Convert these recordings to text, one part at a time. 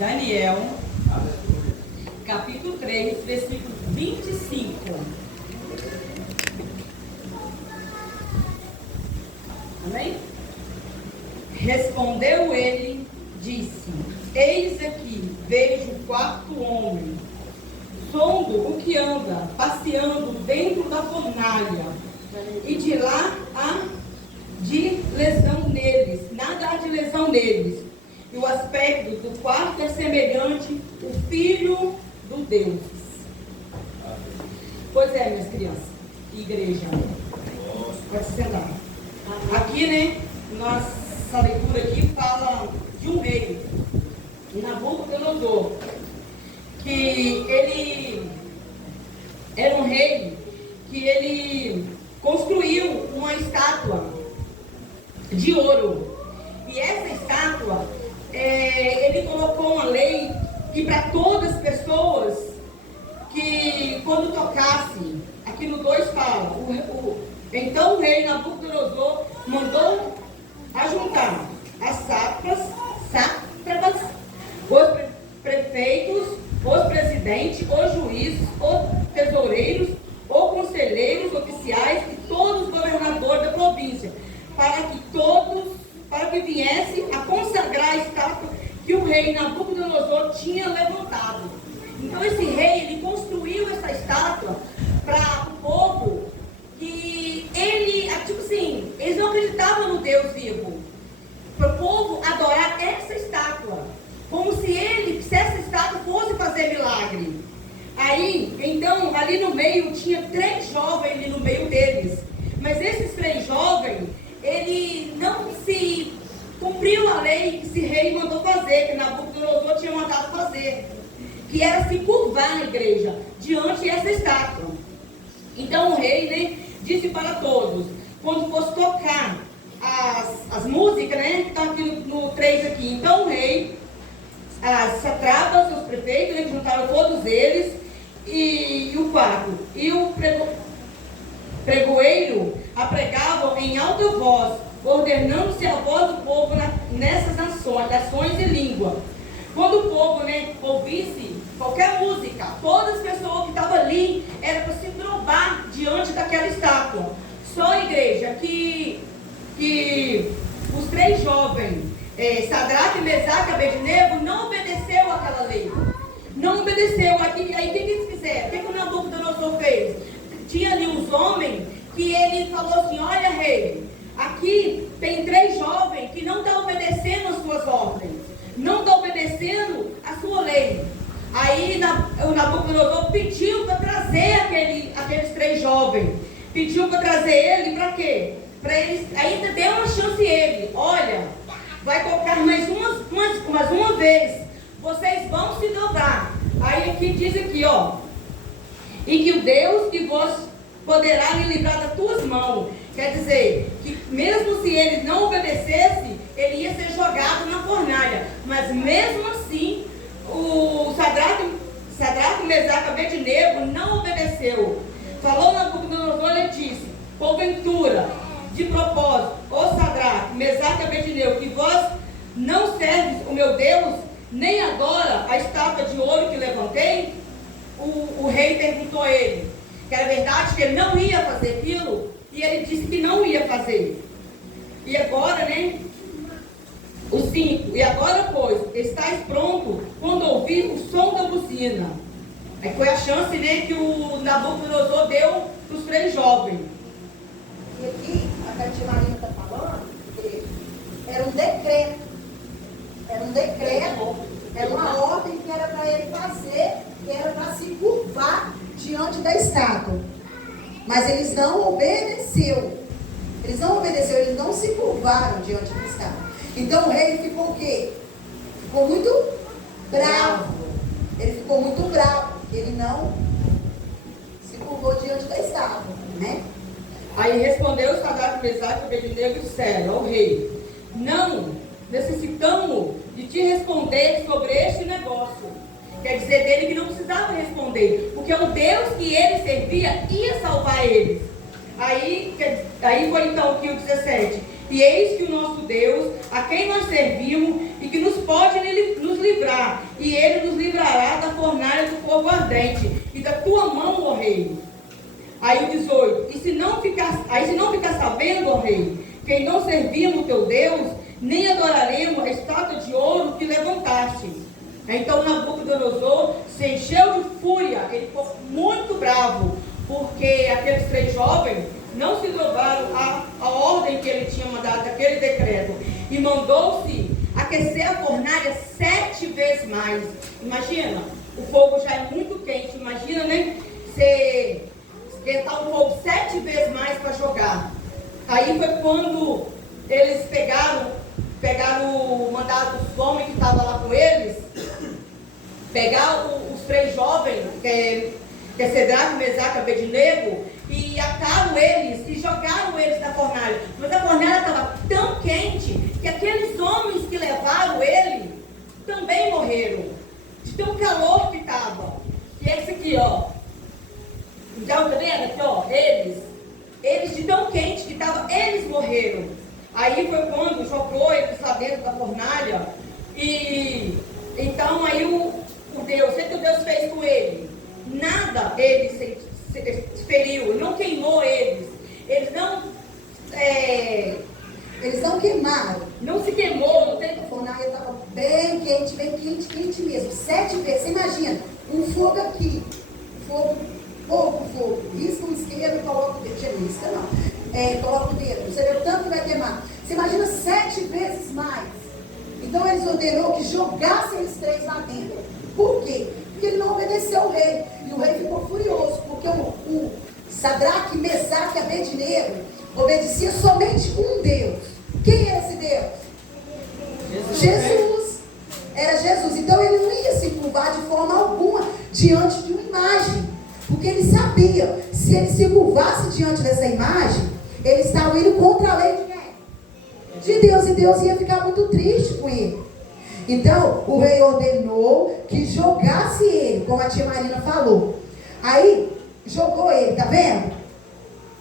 Daniel, capítulo 3, versículo 25. Amém? Respondeu ele, disse: Eis aqui, vejo o quarto homem, sondo o que anda, passeando dentro da fornalha, e de lá há de lesão neles, nada há de lesão neles. E o aspecto do quarto é semelhante ao Filho do Deus. Pois é, minhas crianças, igreja, pode se sentar. Aqui, né, nossa leitura aqui fala de um rei, Nabucodonosor, que ele era um rei que ele construiu uma estátua de ouro. E essa estátua, ele colocou uma lei que para todas as pessoas que quando tocasse, aqui no 2 fala, então o rei Nabucodonosor mandou ajuntar as sátrapas, os prefeitos, os presidentes, os juízes, os tesoureiros, os conselheiros oficiais e todos os governadores da província, para que viesse a consagrar a estátua que o rei Nabucodonosor tinha levantado. Então esse rei, ele construiu essa estátua para o povo que eles não acreditavam no Deus vivo. Para o povo adorar essa estátua, como se essa estátua fosse fazer milagre. Aí, então, ali no meio, tinha 3 jovens ali no meio deles. Mas esses 3 jovens, ele não se cumpriu a lei que esse rei mandou fazer, que Nabucodonosor tinha mandado fazer, que era se curvar na igreja, diante dessa estátua. Então o rei, né, disse para todos, quando fosse tocar as músicas, né, que estão aqui no 3 aqui, então o rei, as satrapas, os prefeitos, né, juntaram todos eles, e o 4, e o pregoeiro apregavam em alta voz, ordenando-se a voz do povo nessas nações e língua. Quando o povo, né, ouvisse qualquer música, todas as pessoas que estavam ali, era para se provar diante daquela estátua. Só a igreja que os 3 jovens, Sadraque, Mesaque e Abednego, não obedeceu àquela lei. Não obedeceu. Aí o que eles fizeram? O que o Nabucodonosor fez? Tinha ali os homens que ele falou assim: olha, rei, aqui tem 3 jovens que não estão obedecendo as suas ordens, não estão obedecendo a sua lei. Aí o Nabucodonosor pediu para trazer aqueles 3 jovens. Pediu para trazer ele para quê? Para eles, ainda deu uma chance a ele. Olha, vai tocar mais uma vez. Vocês vão se dobrar. Aí aqui diz aqui, ó. E que o Deus que vos poderá me livrar das tuas mãos. Quer dizer, que mesmo se ele não obedecesse, ele ia ser jogado na fornalha. Mas mesmo assim, o Sadraque, Mesaque e Abednego não obedeceu. Falou Nabucodonosor e disse: porventura, de propósito, ó Sadraque, Mesaque e Abednego, que vós não serves o meu Deus, nem adora a estátua de ouro que levantei? O rei perguntou a ele, que era verdade que ele não ia fazer aquilo, e ele disse que não ia fazer. E agora, né, o 5, e agora, pois, estáis pronto quando ouvir o som da buzina. Aí foi a chance, né, que o Nabucodonosor deu para os 3 jovens. E aqui, a Catinarina está falando que era um decreto. Era uma ordem que era para ele fazer, que era para se curvar diante da estátua. Mas eles não obedeceram. Eles não se curvaram diante da estátua. Então o rei ficou o quê? Ficou muito bravo. Ele ficou muito bravo. Ele não se curvou diante da estátua, né? Aí respondeu Sadraque, Mesaque e Abednego e disseram ao rei: não necessitamos de te responder sobre este negócio. Quer dizer dele que não precisava responder, porque o Deus que ele servia ia salvar eles. Aí foi então aqui o 17: e eis que o nosso Deus, a quem nós servimos e que nos pode nos livrar livrar, e ele nos livrará da fornalha do fogo ardente, e da tua mão, ó rei. Aí o 18, se não ficar sabendo, ó rei, que não servimos o teu Deus, nem adoraremos a estátua de ouro que levantaste. Então Nabucodonosor se encheu de fúria, ele ficou muito bravo, porque aqueles 3 jovens não se dobraram à ordem que ele tinha mandado, aquele decreto, e mandou-se aquecer a fornalha 7 vezes mais. Imagina, o fogo já é muito quente, imagina, né? Você esquentar o fogo 7 vezes mais para jogar. Aí foi quando eles mandaram os homens que estavam lá com eles, pegar os 3 jovens, que é Sadraque, Mesaque e Abednego, e ataram eles e jogaram eles na fornalha. Mas a fornalha estava tão quente que aqueles homens que levaram ele também morreram, de tão calor que estava. E esse aqui, ó, já tá vendo aqui, ó, eles de tão quente que estava, eles morreram. Aí foi quando jogou eles lá dentro da fornalha, e então aí o Deus, o que Deus fez com ele? Nada ele se feriu, não queimou eles, eles não queimaram, não se queimou, não tem... A fornalha estava bem quente mesmo, 7 vezes. Você imagina, um fogo aqui, pouco fogo, risca o isqueiro e coloca o dedo, risca não, coloca o dedo, você vê o tanto que vai queimar. Você imagina 7 vezes mais. Então eles ordenou que jogassem os 3 lá dentro. Por quê? Porque ele não obedeceu ao rei. E o rei ficou furioso, porque o Sadraque, Mesaque e Abednego obedecia somente um Deus. Quem era esse Deus? Jesus. Era Jesus. Então ele não ia se curvar de forma alguma diante de uma imagem. Porque ele sabia, se ele se curvasse diante dessa imagem, ele estava indo contra a lei de quem? De Deus. E Deus ia ficar muito triste com ele. Então, o rei ordenou que jogasse ele, como a tia Marina falou. Aí, jogou ele, tá vendo?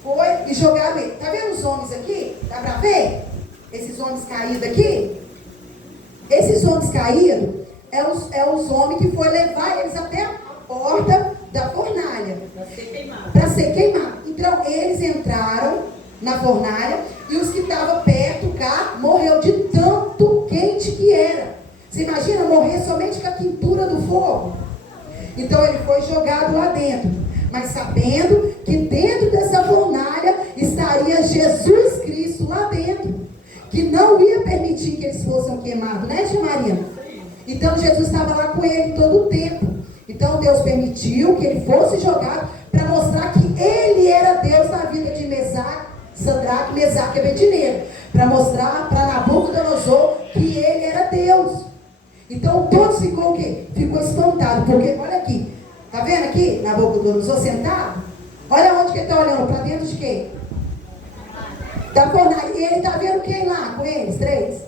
Foi e jogaram ele. Tá vendo os homens aqui? Dá pra ver? Esses homens caídos aqui? Esses homens caídos é os homens que foi levar eles até a porta da fornalha. Para ser queimado. Então, eles entraram na fornalha e os que estavam perto cá morreu de tanto quente que era. Você imagina morrer somente com a quentura do fogo? Então ele foi jogado lá dentro, mas sabendo que dentro dessa fornalha estaria Jesus Cristo lá dentro, que não ia permitir que eles fossem queimados, né, tia Maria? Então Jesus estava lá com ele todo o tempo. Então Deus permitiu que ele fosse jogado para mostrar que ele era Deus na vida de Sadraque, Mesaque e Abednego, para mostrar para Nabucodonosor que ele era Deus. Então todos ficou o quê? Ficou espantado, porque olha aqui, tá vendo aqui Nabucodonosor sentado? Olha onde que ele está olhando, para dentro de quem? Da fornalha. E ele está vendo quem lá com eles? 3.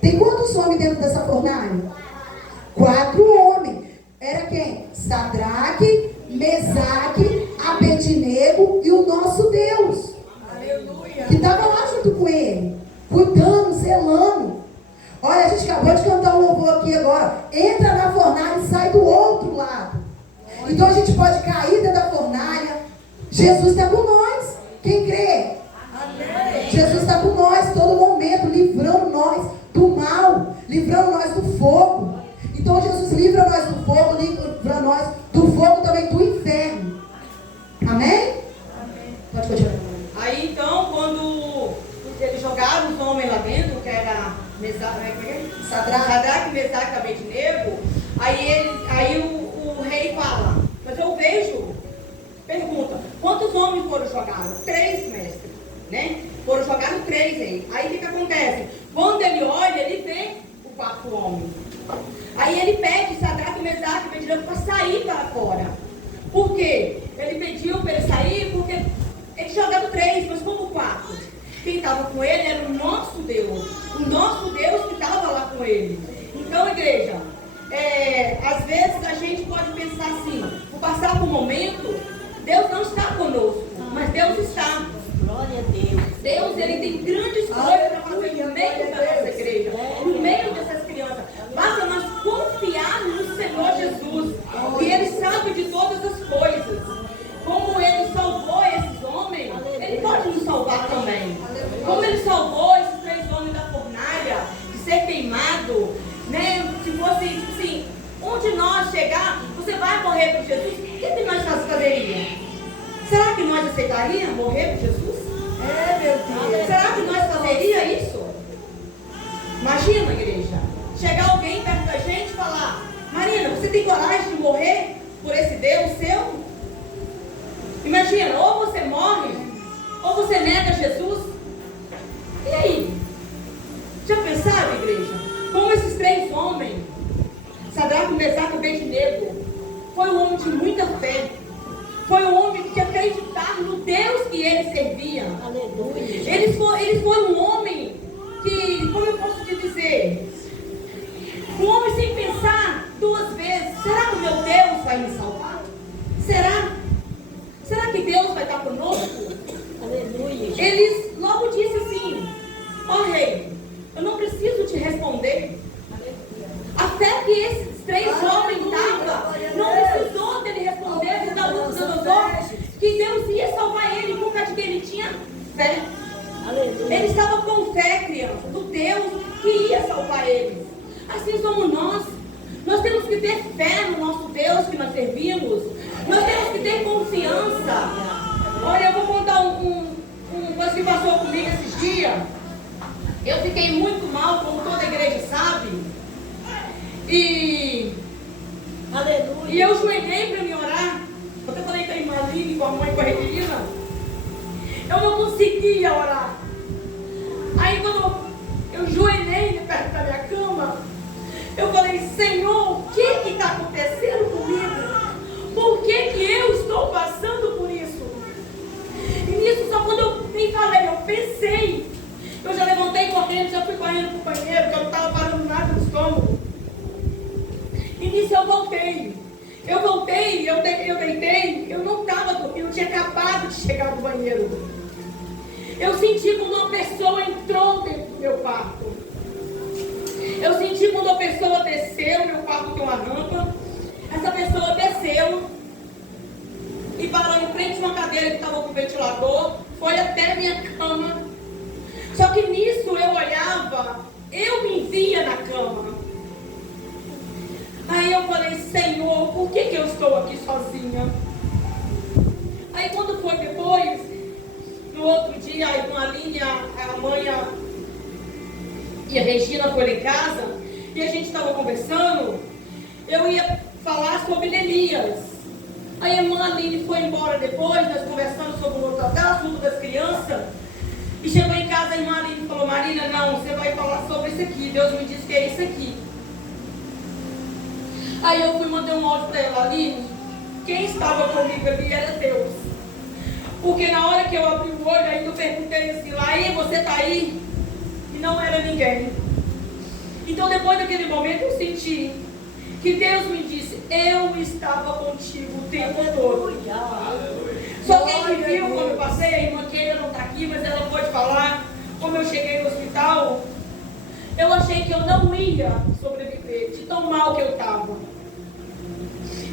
Tem quantos homens dentro dessa fornalha? 4 homens. Era quem? Sadraque, Mesaque, Abednego e o nosso Deus. Aleluia. Que estava lá junto com ele, cuidando, zelando. Olha, a gente acabou de cantar um louvor aqui agora. Entra na fornalha e sai do outro lado. Então a gente pode cair dentro da fornalha. Jesus está com nós. Quem crê? Amém. Jesus está com nós todo momento, livrando nós do mal, livrando nós do fogo. Então Jesus livra nós do fogo, livra nós do fogo também do inferno. Amém? Amém. Pode continuar. Aí então, quando eles jogaram os homens lá dentro, que era Sadraque, Mesaque e Abednego, aí o rei fala, mas eu vejo, pergunta, quantos homens foram jogados? 3, mestre, né? Foram jogados 3 aí. Aí o que acontece? Quando ele olha, ele vê o 4 homens. Aí ele pede Sadraque, Mesaque e Abednego para sair para fora. Por quê? Ele pediu para ele sair porque ele jogaram 3, mas como 4? Quem estava com ele era o nosso Deus que estava lá com ele. Então, igreja, às vezes a gente pode pensar assim, vou passar por um momento, Deus não está conosco, mas Deus está. Glória a Deus. Deus, ele tem grandes coisas para fazer no meio da nossa igreja, no meio dessas crianças. Basta nós confiar fosse, tipo assim, onde nós chegar, você vai morrer por Jesus, o que nós fazeríamos? Será que nós aceitaríamos morrer por Jesus? Meu Deus. Será que nós fazeríamos isso? Imagina, igreja, chegar alguém perto da gente e falar: Marina, você tem coragem de morrer por esse Deus seu? Imagina, ou você morre, ou você nega Jesus. E aí? Já pensaram, igreja? Como esses 3 homens, Sadraque, Mesaque e Abednego, foi um homem de muita fé. Foi um homem que acreditava no Deus que eles serviam. Aleluia. Eles foram um homem que, como eu posso te dizer, um homem sem pensar 2 vezes: será que o meu Deus vai me salvar? Será? Será que Deus vai estar conosco? Aleluia. Eles logo disse assim: ó rei, eu não preciso te responder. A fé que esses 3 homens estavam, não precisou dele responder para Nabucodonosor que Deus ia salvar ele, por causa que ele tinha fé. Aleluia. Ele estava com fé, criança, do Deus que ia salvar eles. Assim somos nós. Nós temos que ter fé no nosso Deus que nós servimos. Nós temos que ter confiança. Olha, eu vou contar uma coisa que passou comigo esses dias. Eu fiquei muito mal, como toda a igreja sabe. E eu ajoelhei para me orar. Eu até falei com a irmã Aline, com a mãe, com a Regina. Eu não conseguia orar. Aí quando eu ajoelhei perto da minha cama, eu falei: Senhor, o que está acontecendo comigo? Por que eu estou passando por isso? E nisso, só quando eu nem falei, eu pensei. Eu já levantei correndo, já fui correndo para o banheiro, porque eu não estava parando nada no estômago. E nisso eu voltei, eu deitei, eu não estava dormindo, eu tinha acabado de chegar do banheiro. Eu senti quando uma pessoa entrou dentro do meu quarto. Eu senti quando uma pessoa desceu, meu quarto tem uma rampa. Essa pessoa desceu e parou em frente a uma cadeira que estava com o ventilador, foi até a minha cama. Só que nisso eu olhava, eu me via na cama. Aí eu falei: Senhor, por que eu estou aqui sozinha? Aí quando foi depois, no outro dia, a irmã Aline, a mãe e a Regina foram em casa, e a gente estava conversando, eu ia falar sobre Elias. Aí a irmã Aline foi embora depois, nós conversamos sobre o outro assunto das crianças, e chegou em casa, a irmã Aline falou: Marina, não, você vai falar sobre isso aqui, Deus me disse que é isso aqui. Aí eu fui mandar um áudio para ela: Aline, quem estava comigo ali era Deus. Porque na hora que eu abri o olho, ainda eu perguntei assim: aí, você está aí? E não era ninguém. Então depois daquele momento eu senti que Deus me disse: eu estava contigo o tempo todo. Só quem me viu quando eu passei, a irmã Keila não está aqui, mas ela pode falar, como eu cheguei no hospital, eu achei que eu não ia sobreviver, de tão mal que eu estava.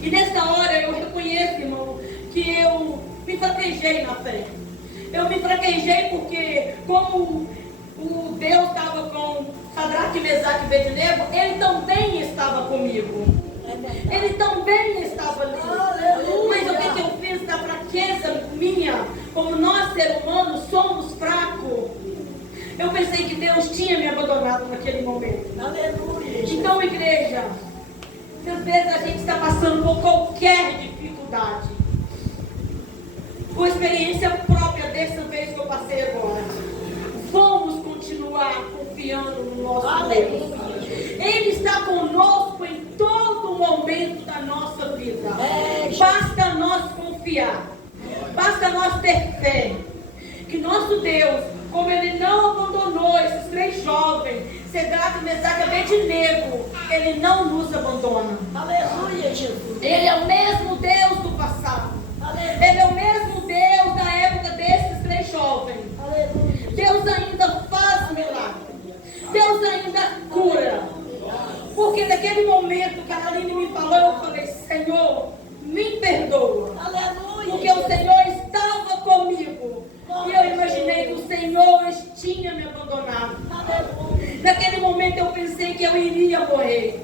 E nessa hora eu reconheço, irmão, que eu me fraquejei na fé. Eu me fraquejei porque, como o Deus estava com Sadraque, Mesaque e Abednego, Ele também estava comigo. Ele também estava ali. Mas o que eu fiz da fraqueza minha, como nós seres humanos somos fracos, eu pensei que Deus tinha me abandonado naquele momento. Então, igreja, às vezes a gente está passando por qualquer dificuldade. Com experiência própria dessa vez que eu passei agora. Vamos continuar confiando no nosso Deus. Ele está conosco em todo momento da nossa vida. Basta nós confiar. Basta nós ter fé. Que nosso Deus, como Ele não abandonou esses 3 jovens, Sadraque, Mesaque e Abednego, Ele não nos abandona. Aleluia, Jesus. Ele é o mesmo Deus do passado. Aleluia. Ele é o mesmo Deus da época desses 3 jovens. Aleluia. Deus ainda faz milagre. Deus ainda cura. Porque naquele momento que a Aline me falou, eu falei: Senhor, me perdoa. Aleluia. Porque o Senhor estava comigo. E eu imaginei que o Senhor tinha me abandonado. Aleluia. Naquele momento eu pensei que eu iria morrer.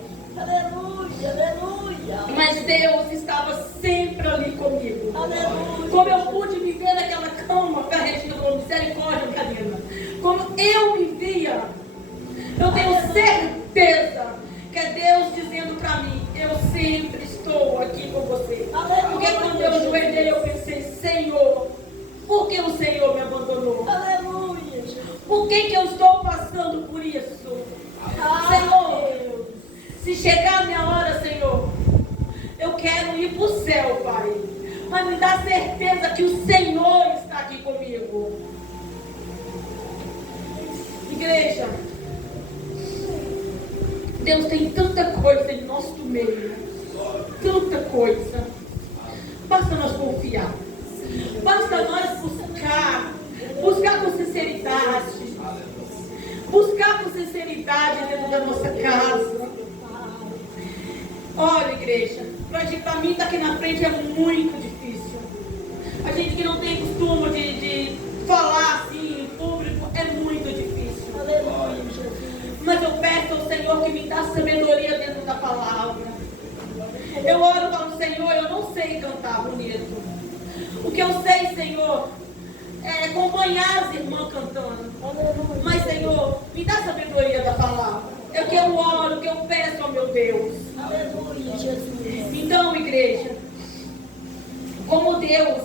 Deus estava sempre ali comigo. Aleluia. Como eu pude me ver naquela cama, a Regina falou, misericórdia, Karina. Como eu me via, eu tenho certeza que é Deus dizendo para mim, eu sempre estou aqui com você. Porque quando eu ajoelhei, eu pensei, Senhor, por que o Senhor me abandonou? Aleluia. Por que eu estou passando por isso? Senhor, se chegar a minha hora, Senhor, eu quero ir para o céu, Pai. Mas me dá certeza que o Senhor está aqui comigo. Igreja, Deus tem tanta coisa em nosso meio. Tanta coisa. Basta nós confiar. Basta nós buscar com sinceridade. Buscar com sinceridade dentro da nossa casa. Olha, igreja, para mim estar aqui na frente é muito difícil. A gente que não tem costume de falar assim em público é muito difícil. Aleluia, Jesus. Mas eu peço ao Senhor que me dá sabedoria dentro da palavra. Eu oro para o Senhor, eu não sei cantar bonito. O que eu sei, Senhor, é acompanhar as irmãs cantando. Mas, Senhor, me dá sabedoria da palavra. É o que eu oro, o que eu peço ao meu Deus. Aleluia, Jesus. Então, igreja, como Deus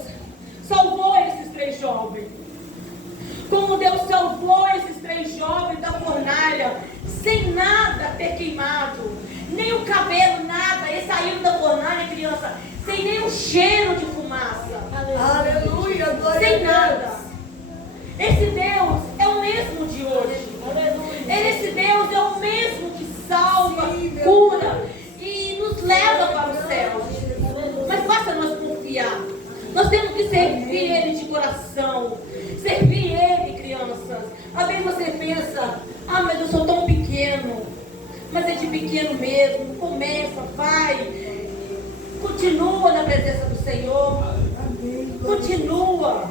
salvou esses 3 jovens, como Deus salvou esses 3 jovens da fornalha, sem nada ter queimado, nem o cabelo, nada, eles saíram da fornalha, criança, sem nem o cheiro de fumaça. Aleluia, glória Sem a Deus. nada. Esse Deus é o mesmo de hoje. Aleluia. Esse Deus é o mesmo que salva, Sim, meu cura e nos leva para o céu. Mas basta nós confiar. Nós temos que servir Ele de coração. Servir Ele, crianças. Às vezes você pensa, mas eu sou tão pequeno. Mas é de pequeno mesmo. Começa, vai. Continua na presença do Senhor. Continua.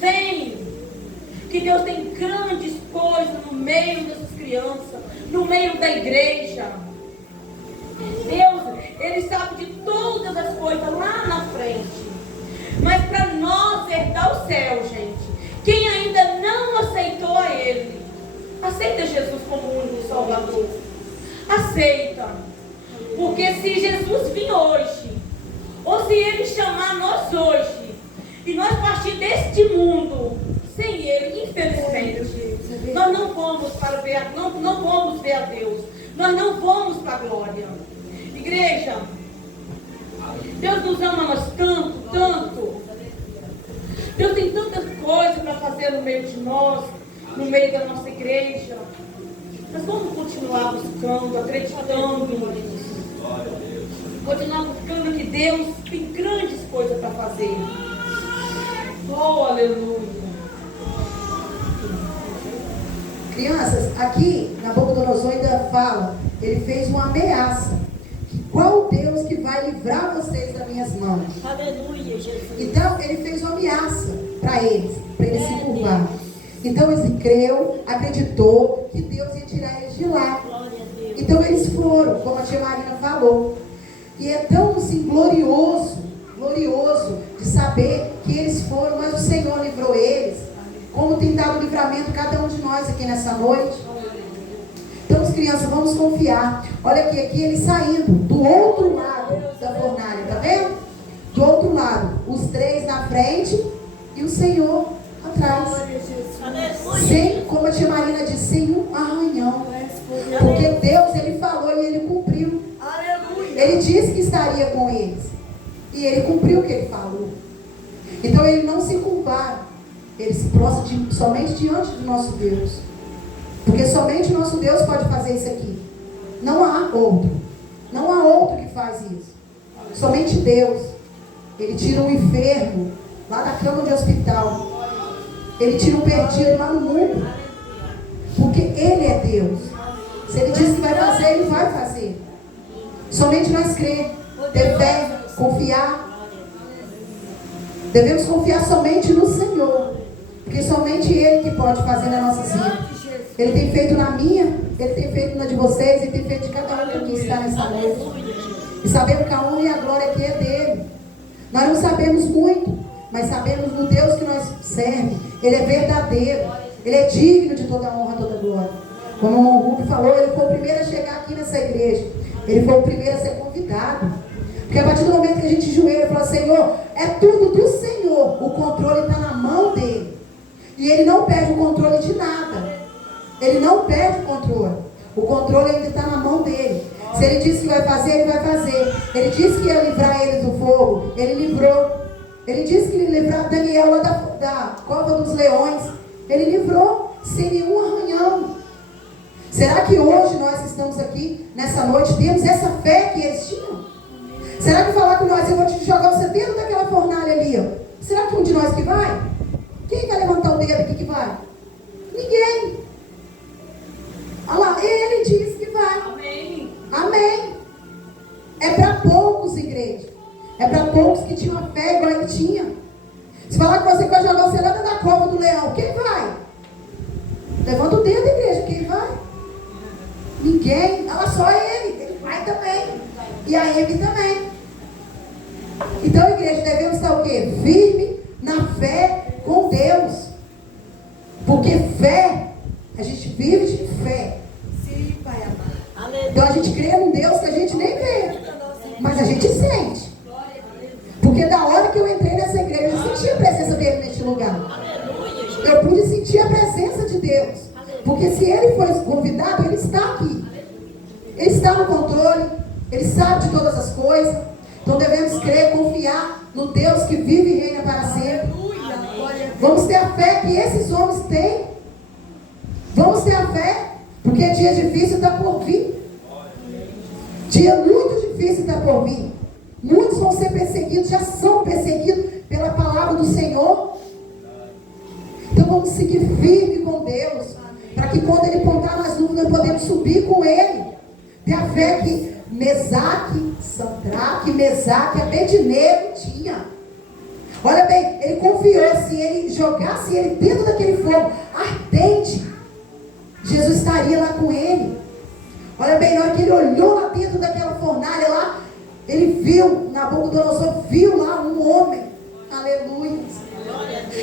Vem. Que Deus tem grandes coisas no meio dessas crianças, no meio da igreja. Deus, Ele sabe de todas as coisas lá na frente. Mas para nós herdar o céu, gente, quem ainda não aceitou a Ele, aceita Jesus como único Salvador. Aceita. Porque se Jesus vir hoje, ou se Ele chamar nós hoje, e nós partir deste mundo sem Ele, infelizmente, nós não vamos não vamos ver a Deus. Nós não vamos para a glória. Igreja, Deus nos ama nós tanto, tanto. Deus tem tantas coisas para fazer no meio de nós, no meio da nossa igreja. Nós vamos continuar buscando, acreditando nisso. Continuar buscando que Deus tem grandes coisas para fazer. Oh, aleluia. Crianças, aqui na boca do Nosô ainda fala, ele fez uma ameaça. Qual Deus que vai livrar vocês das minhas mãos? Aleluia, Jesus. Então, ele fez uma ameaça para eles se curvar. Então, eles creu, acreditou que Deus ia tirar eles de lá. Glória a Deus. Então, eles foram, como a tia Marina falou. E é tão assim, glorioso de saber que eles foram, mas o Senhor livrou eles. Como tem dado livramento cada um de nós aqui nessa noite. Então, as crianças, vamos confiar. Olha aqui eles saindo do outro lado da fornalha, tá vendo? Do outro lado, os 3 na frente e o Senhor atrás. Aleluia. Sem, como a tia Marina disse, sem um arranhão. Porque Deus, Ele falou e Ele cumpriu. Aleluia. Ele disse que estaria com eles. E Ele cumpriu o que Ele falou. Então, Ele não se culparam. Ele se prostra somente diante do nosso Deus. Porque somente o nosso Deus pode fazer isso aqui. Não há outro. Não há outro que faz isso. Somente Deus. Ele tira um enfermo lá da cama de hospital. Ele tira um perdido lá no mundo. Porque Ele é Deus. Se Ele diz que vai fazer, Ele vai fazer. Somente nós crer, ter fé, confiar. Devemos confiar somente no Senhor. Porque somente Ele que pode fazer na nossa vida. Ele tem feito na minha, Ele tem feito na de vocês, Ele tem feito de cada um que está nessa noite. E sabemos que a honra e a glória aqui é dele. Nós não sabemos muito, mas sabemos do Deus que nós servemos. Ele é verdadeiro. Ele é digno de toda a honra, toda a glória. Como o Rubio falou, ele foi o primeiro a chegar aqui nessa igreja. Ele foi o primeiro a ser convidado. Porque a partir do momento que a gente joelha e fala, Senhor, é tudo do Senhor. O controle está na mão dele. E ele não perde o controle de nada. Ele não perde o controle. O controle ainda está na mão dele. Se ele disse que vai fazer, ele vai fazer. Ele disse que ia livrar eles do fogo. Ele livrou. Ele disse que ia livrar Daniel lá da cova dos leões. Ele livrou sem nenhum arranhão. Será que hoje nós que estamos aqui nessa noite temos essa fé que eles tinham? Será que falar com nós, eu vou te jogar você dentro daquela fornalha ali, ó. Será que um de nós que vai? Quem vai levantar o dedo aqui que vai? Ninguém. Olha lá, ele disse que vai. Amém. Amém. É para poucos, igreja. É para poucos que tinham a fé igual ele tinha. Se falar que você vai jogar você lá dentro da cova do leão, quem vai? Levanta o dedo, igreja, quem vai? Ninguém. Olha só ele vai também. E a Amy também. Então, igreja, devemos estar o quê? Firme na fé com Deus. Porque fé, a gente vive de fé. Sim, Pai amado. Então a gente crê num Deus que a gente nem vê, mas a gente sente. Porque da hora que eu entrei nessa igreja, eu senti a presença dele neste lugar. Eu pude sentir a presença de Deus. Porque se ele foi convidado, ele está aqui. Ele está no controle. Ele sabe de todas as coisas. Então devemos crer, confiar no Deus que vive e reina para sempre. Vamos ter a fé que esses homens têm. Vamos ter a fé, porque dia difícil está por vir. Dia muito difícil está por vir. Muitos vão ser perseguidos, já são perseguidos pela palavra do Senhor. Então vamos seguir firme com Deus, para que quando Ele contar nas nuvens, nós podemos subir com Ele. Ter a fé que Mesaque, Sadraque, Mesaque, Abednego tinha. Olha bem, ele confiou, se ele jogasse ele dentro daquele fogo ardente, Jesus estaria lá com ele. Olha bem, na hora que ele olhou lá dentro daquela fornalha lá, ele viu, Nabucodonosor viu lá um homem. Aleluia.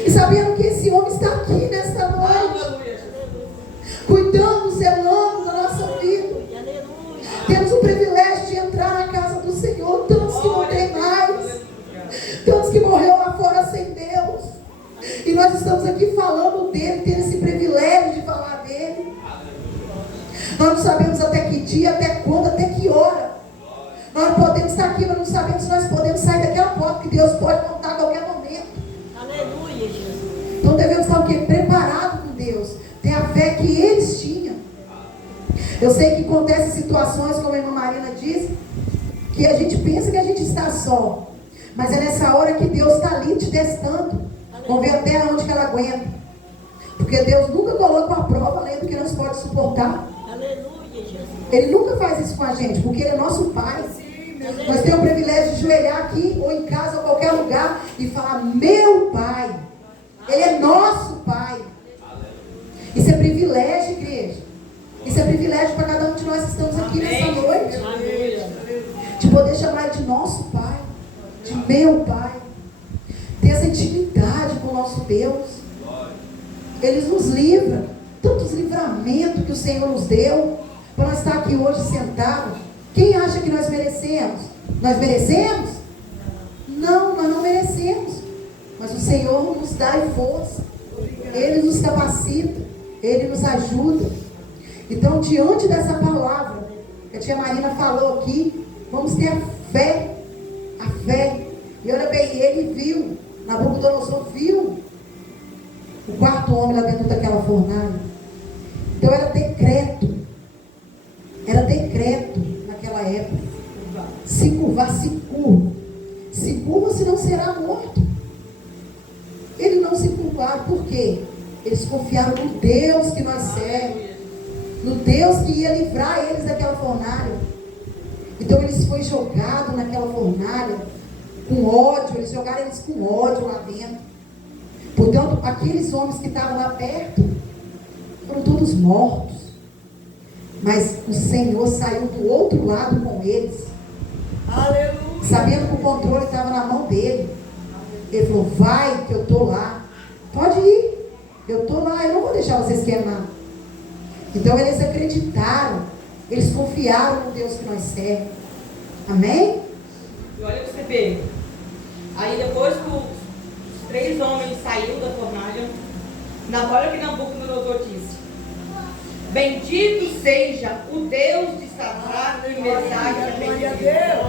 E sabendo que esse homem está aqui nesta noite, cuidando, zelando da nossa vida. Temos o privilégio de entrar na casa do Senhor. Tantos que não tem mais, tantos que morreu lá fora sem Deus, e nós estamos aqui falando dele, tendo esse privilégio de falar dele. Nós não sabemos até que dia, até quando, até que hora nós podemos estar aqui, mas não sabemos se nós podemos sair daquela porta que Deus pode montar a qualquer momento. Aleluia, Jesus. Então devemos estar o quê? Preparados com Deus, ter a fé que eles tinham. Eu sei que acontecem situações, como a irmã Marina disse, que a gente pensa que a gente está só, mas é nessa hora que Deus está ali te testando. Vamos ver até onde que ela aguenta. Porque Deus nunca coloca uma prova além do que nós pode suportar. Aleluia, Jesus. Ele nunca faz isso com a gente, porque Ele é nosso Pai. Nós temos o privilégio de ajoelhar aqui, ou em casa, ou em qualquer lugar, e falar, meu Pai. Ele é nosso Pai. Isso é privilégio, igreja. Isso é privilégio para cada um de nós que estamos aqui nessa noite. De poder chamar Ele de nosso Pai, de meu Pai. Ter essa intimidade com o nosso Deus. Ele nos livra. Tantos livramentos que o Senhor nos deu, para nós estar aqui hoje sentados. Quem acha que nós merecemos? Nós merecemos? Não, nós não merecemos. Mas o Senhor nos dá força. Ele nos capacita. Ele nos ajuda. Então, diante dessa palavra que a tia Marina falou aqui, vamos ter a fé. A fé. E olha bem, ele viu, Nabucodonosor viu o quarto homem lá dentro daquela fornalha. Então era decreto. Era decreto naquela época. Se curvar, se curva. Se curva, senão será morto. Eles não se curvaram, por quê? Eles confiaram no Deus que nós servemos. No Deus que ia livrar eles daquela fornalha. Então eles foram jogados naquela fornalha com ódio, eles jogaram eles com ódio lá dentro. Portanto, aqueles homens que estavam lá perto foram todos mortos. Mas o Senhor saiu do outro lado com eles. Aleluia. Sabendo que o controle estava na mão dele. Ele falou, vai que eu estou lá. Pode ir. Eu estou lá, eu não vou deixar vocês queimar. Então eles acreditaram. Eles confiaram no Deus que nós servemos. Amém? E olha pra você ver. Aí depois que os 3 homens saíram da fornalha, olha o que Nabucodonosor disse. Bendito seja o Deus de Sadraque, Mesaque e Abednego.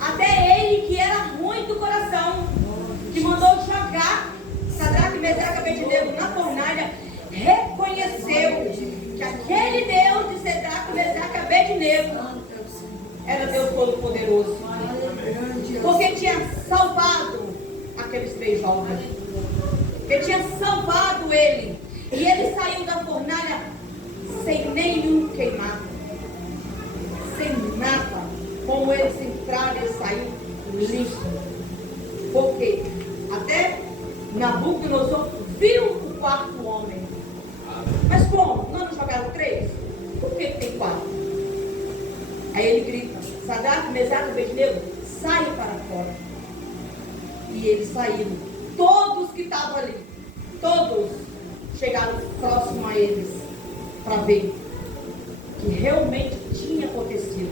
Até ele que era ruim do coração, que mandou jogar Sadraque, Mesaque e Abednego na fornalha, reconheceu que aquele Deus de Sadraque, Mesaque e Abednego era Deus Todo-Poderoso. Porque tinha salvado aqueles 3 jovens. Ele tinha salvado ele. E ele saiu da fornalha sem nenhum queimado. Sem nada. Como eles entraram, ele saiu limpo. Porque até Nabucodonosor viu o 4º homem. Mas como? Não jogaram 3? Por que tem 4? Aí ele grita, Sadraque, Mesaque e Abednego, sai para fora. E eles saíram. Todos que estavam ali, todos chegaram próximo a eles para ver que realmente tinha acontecido.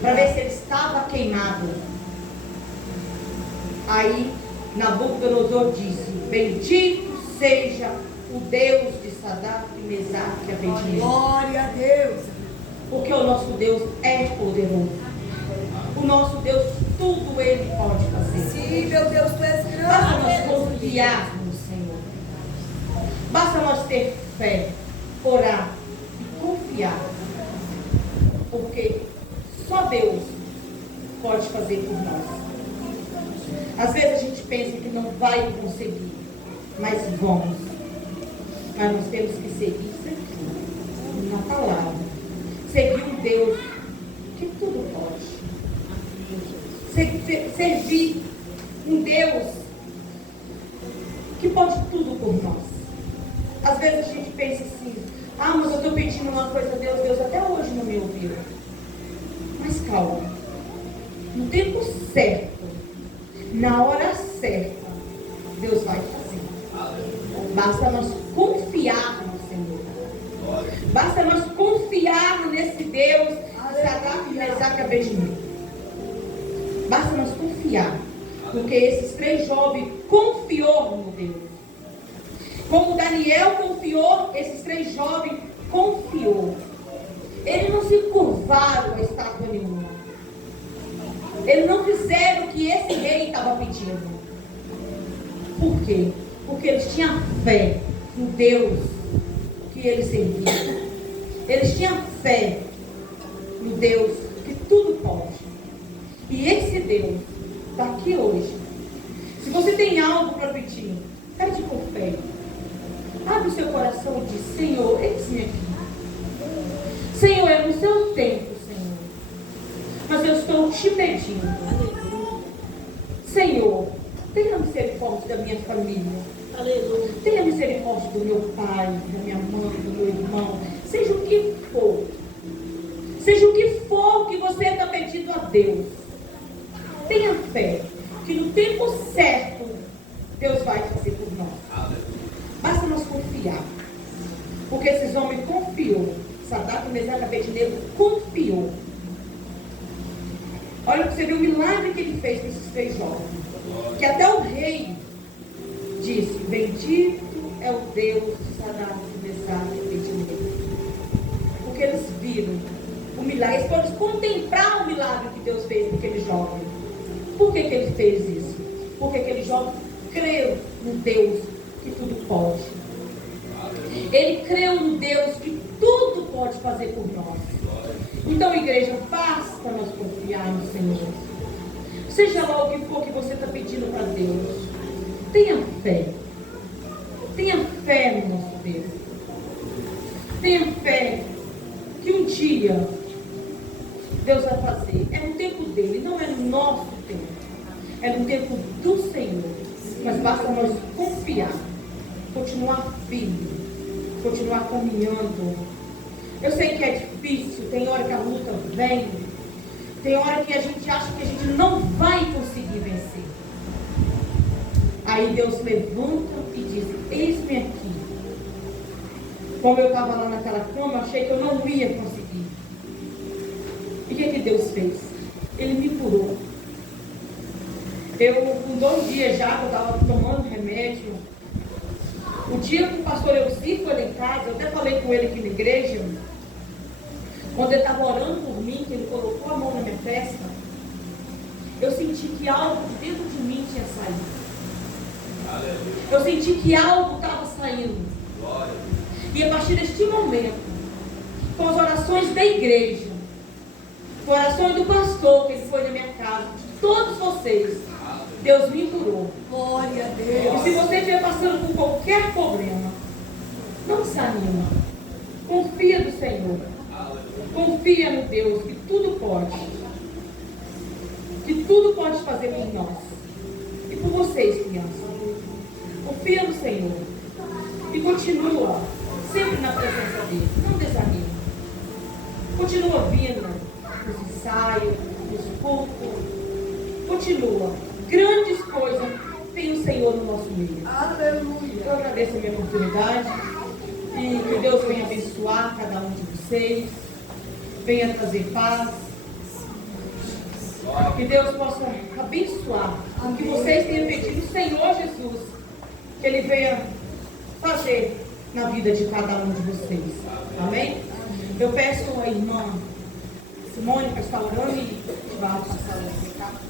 Para ver se ele estava queimado. Aí Nabucodonosor disse, bendito seja o Deus de Sadraque, Mesaque e Abednego. Glória a Deus. Porque o nosso Deus é poderoso. O nosso Deus, tudo Ele pode fazer. Sim, meu Deus, tu és Basta nós grande. confiar no Senhor. Basta nós ter fé, orar e confiar. Porque só Deus pode fazer por nós. Às vezes a gente pensa que não vai conseguir, mas vamos. Mas nós temos que seguir na palavra. Seguir um Deus que tudo pode. Servir um Deus que pode tudo por nós. Às vezes a gente pensa assim, mas eu estou pedindo uma coisa a Deus, Deus até hoje não me ouviu. Mas calma, no tempo certo, na hora certa, Deus vai fazer. Basta nós confiar no Senhor. Basta nós confiar nesse Deus de Sadraque, Mesaque e Abednego. Basta nós confiar. Porque esses 3 jovens confiou no Deus. Como Daniel confiou, esses 3 jovens confiou. Eles não se curvaram a estátua nenhuma. Eles não fizeram o que esse rei estava pedindo. Por quê? Porque eles tinham fé no Deus que eles serviam. Eles tinham fé no Deus que tudo pode. E esse Deus está aqui hoje. Se você tem algo para pedir, pede com fé. Abre o seu coração e diz, Senhor, eis-me aqui. Senhor, é no seu tempo, Senhor. Mas eu estou te pedindo. Senhor, tenha misericórdia da minha família. Aleluia. Tenha misericórdia do meu pai, da minha mãe, do meu irmão. Seja o que for. Seja o que for que você está pedindo a Deus. Tenha fé que no tempo certo Deus vai fazer por nós. Basta nós confiar. Porque esses homens confiou. Sadraque, Mesaque e Abednego confiou. Olha para você ver o milagre que ele fez com esses 3 jovens. Que até o rei disse, bendito é o Deus de Sadraque, Mesaque e Abednego. Porque eles viram o milagre. Eles foram contemplar o milagre que Deus fez com aquele jovem. Por que ele fez isso? Porque aquele jovem creu no Deus que tudo pode. Ele creu no Deus que tudo pode fazer por nós. Então, igreja, basta nós confiar no Senhor. Seja lá o que for que você está pedindo para Deus. Tenha fé. Tenha fé no nosso Deus. Tenha fé que um dia Deus vai fazer. É no tempo dele, não é no nosso tempo. É no tempo do Senhor. Mas basta nós confiar. Continuar firme. Continuar caminhando. Eu sei que é difícil. Tem hora que a luta vem. Tem hora que a gente acha que a gente não vai conseguir vencer. Aí Deus levanta e diz: eis-me aqui. Como eu estava lá naquela cama, eu achei que eu não ia conseguir. E o que Deus fez? Ele me curou. Eu, com 2 dias já, que eu estava tomando remédio, o dia que o pastor Elci foi lá em casa, eu até falei com ele aqui na igreja, quando ele estava orando por mim, que ele colocou a mão na minha testa, eu senti que algo de dentro de mim tinha saído. Eu senti que algo estava saindo. E a partir deste momento, com as orações da igreja, com as orações do pastor, que ele foi na minha casa, de todos vocês, Deus me curou. Glória a Deus. E se você estiver passando por qualquer problema, não desanima. Confia no Senhor. Confia no Deus, que tudo pode. Que tudo pode fazer por nós. E por vocês, crianças. Confia no Senhor. E continua sempre na presença dele. Não desanima. Continua vindo nos ensaios, nos cultos. Continua. Grandes coisas tem o Senhor no nosso meio. Aleluia. Eu agradeço a minha oportunidade. E que Deus venha abençoar cada um de vocês. Venha trazer paz. Que Deus possa abençoar o que vocês tenham pedido ao Senhor Jesus. Que Ele venha fazer na vida de cada um de vocês. Amém? Eu peço à irmã Simone para estar orando e vai passar o recado.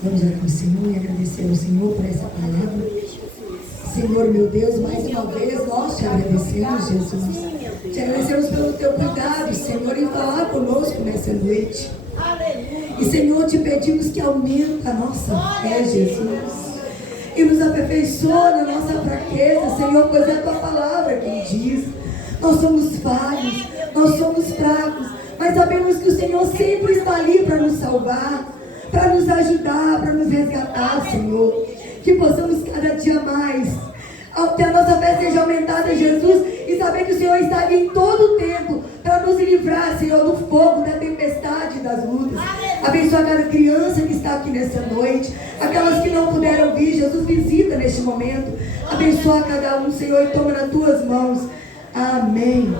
Vamos orar ao Senhor e agradecer ao Senhor por essa palavra. Senhor, meu Deus, mais uma vez nós te agradecemos, Jesus. Te agradecemos pelo teu cuidado, Senhor, em falar conosco nessa noite. E, Senhor, te pedimos que aumenta a nossa fé, Jesus. E nos aperfeiçoa na nossa fraqueza, Senhor, pois é a tua palavra que diz. Nós somos falhos, nós somos fracos, mas sabemos que o Senhor sempre está ali para nos salvar, para nos ajudar, para nos resgatar, Senhor. Que possamos cada dia mais ter a nossa fé seja aumentada, Jesus, e saber que o Senhor está ali em todo o tempo para nos livrar, Senhor, do fogo, da tempestade, das lutas. Abençoa cada criança que está aqui nessa noite, aquelas que não puderam vir, Jesus, visita neste momento. Abençoa cada um, Senhor, e toma nas tuas mãos. Amém.